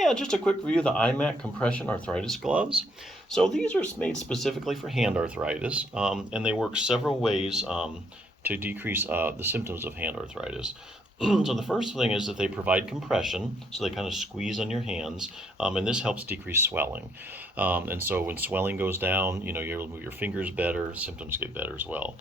Yeah, just a quick review of the IMAK compression arthritis gloves. So these are made specifically for hand arthritis, and they work several ways to decrease the symptoms of hand arthritis. So the first thing is that they provide compression, so they kind of squeeze on your hands, and this helps decrease swelling. And so when swelling goes down, you're able to move your fingers better, symptoms get better as well.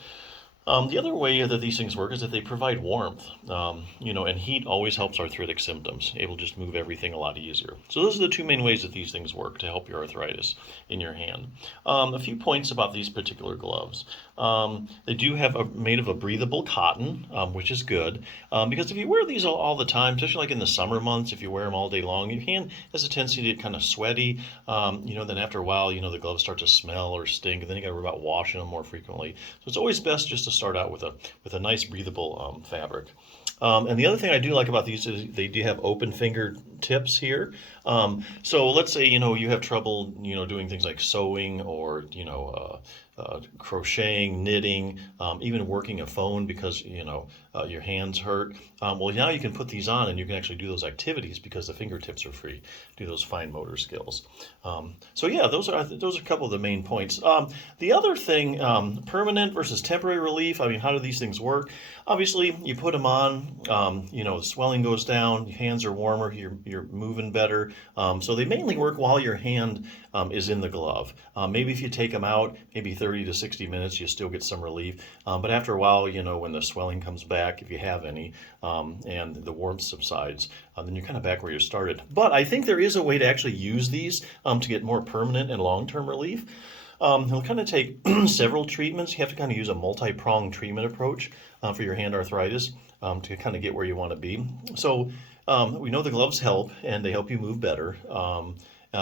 The other way that these things work is that they provide warmth, and heat always helps arthritic symptoms, able to just move everything a lot easier. So those are the two main ways that these things work to help your arthritis in your hand. A few points about these particular gloves. They do have made of a breathable cotton, which is good, because if you wear these all the time, especially like in the summer months, if you wear them all day long, your hand has a tendency to get kind of sweaty. Then after a while, the gloves start to smell or stink, and then you got to worry about washing them more frequently. So it's always best just to start out with a nice breathable fabric. And the other thing I do like about these is they do have open finger tips here. So let's say you have trouble doing things like sewing or crocheting, knitting, even working a phone because your hands hurt. Well, now you can put these on and you can actually do those activities because the fingertips are free. Do those fine motor skills. So yeah, those are a couple of the main points. The other thing, permanent versus temporary relief. I mean, how do these things work? Obviously, you put them on. The swelling goes down. Your hands are warmer. You're moving better. So they mainly work while your hand is in the glove. Maybe if you take them out, maybe 30 to 60 minutes, you still get some relief. But after a while, when the swelling comes back, if you have any, and the warmth subsides, then you're kind of back where you started. But I think there is a way to actually use these to get more permanent and long-term relief. It'll kind of take several treatments. You have to kind of use a multi-pronged treatment approach for your hand arthritis to kind of get where you want to be. So we know the gloves help, and they help you move better.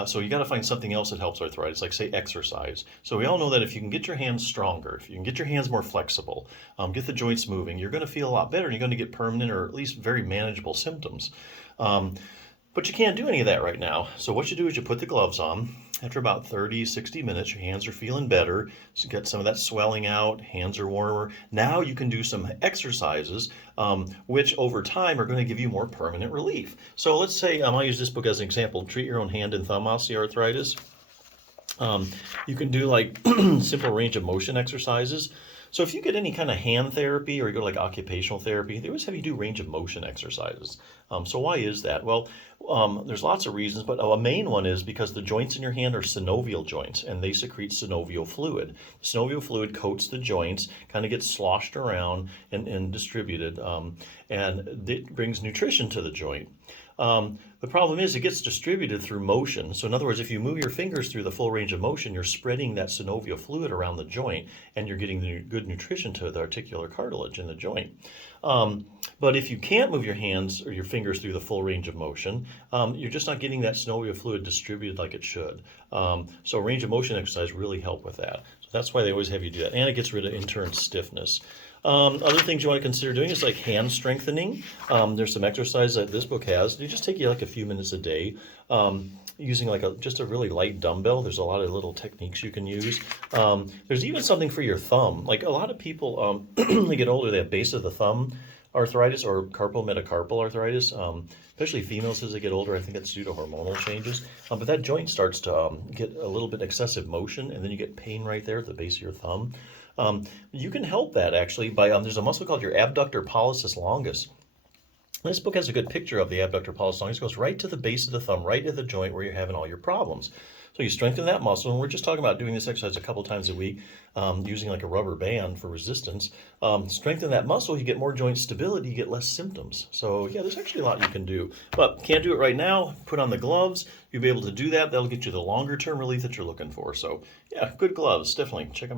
So you got to find something else that helps arthritis, like say exercise. So we all know that if you can get your hands stronger, if you can get your hands more flexible, get the joints moving, you're going to feel a lot better, and you're going to get permanent or at least very manageable symptoms. But you can't do any of that right now. So what you do is you put the gloves on. After about 30, 60 minutes, your hands are feeling better. So you get some of that swelling out, hands are warmer. Now you can do some exercises, which over time are going to give you more permanent relief. So let's say, I'll use this book as an example, Treat Your Own Hand and Thumb Osteoarthritis. You can do like simple range of motion exercises. So if you get any kind of hand therapy or you go to like occupational therapy, they always have you do range of motion exercises. So why is that? Well, there's lots of reasons, but a main one is because the joints in your hand are synovial joints and they secrete synovial fluid. Synovial fluid coats the joints, kind of gets sloshed around and distributed, and it brings nutrition to the joint. The problem is it gets distributed through motion. So in other words, if you move your fingers through the full range of motion, you're spreading that synovial fluid around the joint and you're getting the good nutrition to the articular cartilage in the joint. But if you can't move your hands or your fingers through the full range of motion, you're just not getting that synovial fluid distributed like it should. So range of motion exercise really help with that. So that's why they always have you do that. And it gets rid of internal stiffness. Other things you want to consider doing is like hand strengthening. There's some exercise that this book has. They just take you like a few minutes a day, using like just a really light dumbbell. There's a lot of little techniques you can use. There's even something for your thumb. Like a lot of people, they get older, they have base of the thumb arthritis or carpal metacarpal arthritis, especially females as they get older. I think that's due to hormonal changes. But that joint starts to get a little bit excessive motion, and then you get pain right there at the base of your thumb. You can help that actually by, there's a muscle called your abductor pollicis longus. This book has a good picture of the abductor pollicis longus. It goes right to the base of the thumb, right at the joint where you're having all your problems. So you strengthen that muscle, and we're just talking about doing this exercise a couple times a week, using like a rubber band for resistance. Strengthen that muscle, you get more joint stability, you get less symptoms. So yeah, there's actually a lot you can do. But can't do it right now, put on the gloves, you'll be able to do that. That'll get you the longer term relief that you're looking for. So yeah, good gloves, definitely check them out.